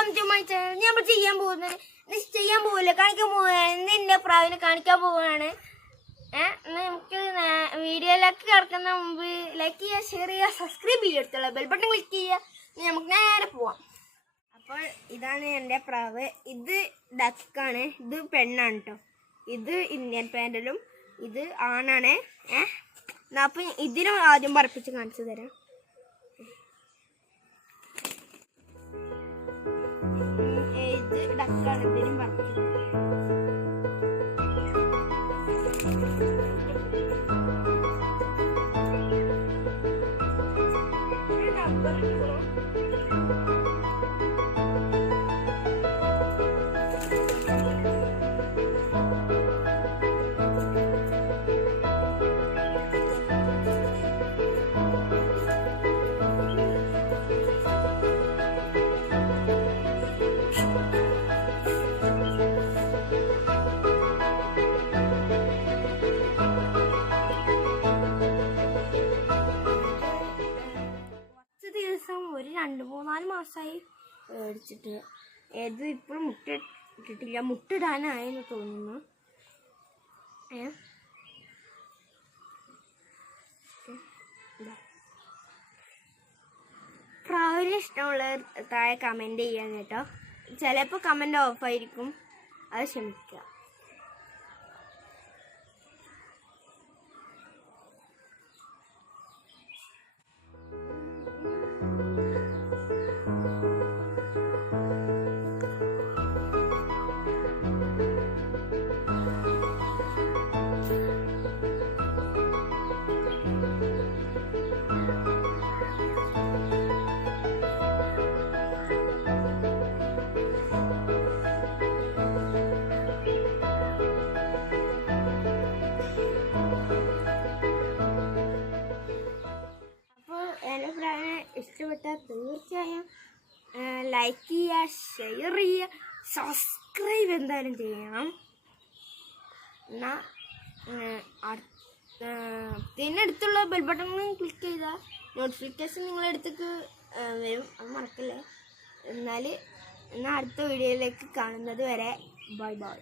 Welcome to my channel. ഞാൻ ചെയ്യാൻ പോവില്ല കാണിക്കാൻ പോവുകയാണ്. എന്റെ പ്രാവിനെ കാണിക്കാൻ പോവുകയാണ്. നമുക്ക് വീഡിയോയിലേക്ക് കിടക്കുന്ന മുമ്പ് ലൈക്ക് ചെയ്യുക, ഷെയർ ചെയ്യുക, സബ്സ്ക്രൈബ് ചെയ്തെടുത്തുള്ള ബെൽ ബട്ടൺ ക്ലിക്ക് ചെയ്യുക. നമുക്ക് നേരെ പോവാം. അപ്പോൾ ഇതാണ് എൻ്റെ പ്രാവ്. ഇത് ഡക്കാണ്, ഇത് പെണ്ണാണ് കേട്ടോ. ഇത് ഇന്ത്യൻ പാൻഡലും ഇത് ആണാണ്. അപ്പം ഇതിനും ആദ്യം പറപ്പിച്ച് കാണിച്ചു തരാം. ഇത് ഡക്കാണ്, ഇതിനും പറപ്പിച്ചു ഒരു 2-3-4 മാസമായി മേടിച്ചിട്ട്. ഏത് ഇപ്പോഴും മുട്ട ഇട്ടിട്ടില്ല, മുട്ടിടാനായെന്ന് തോന്നുന്നു. പ്രാവിനെ ഇഷ്ടമുള്ള താഴെ കമൻറ്റ് ചെയ്യാൻ കേട്ടോ. ചിലപ്പോൾ കമൻറ്റ് ഓഫായിരിക്കും, അത് ക്ഷമിക്കുക. ഇഷ്ടപ്പെട്ടാൽ തീർച്ചയായും ലൈക്ക് ചെയ്യുക, ഷെയർ ചെയ്യുക, സബ്സ്ക്രൈബ് എന്തായാലും ചെയ്യണം. എന്നാൽ പിന്നെ അടുത്തുള്ള ബെൽ ബട്ടൺ ക്ലിക്ക് ചെയ്താൽ നോട്ടിഫിക്കേഷൻ നിങ്ങളുടെ അടുത്തേക്ക് വരും, അത് മറക്കല്ലേ. എന്നാൽ അടുത്ത വീഡിയോയിലേക്ക് കാണുന്നത് വരെ ബൈ ബൈ.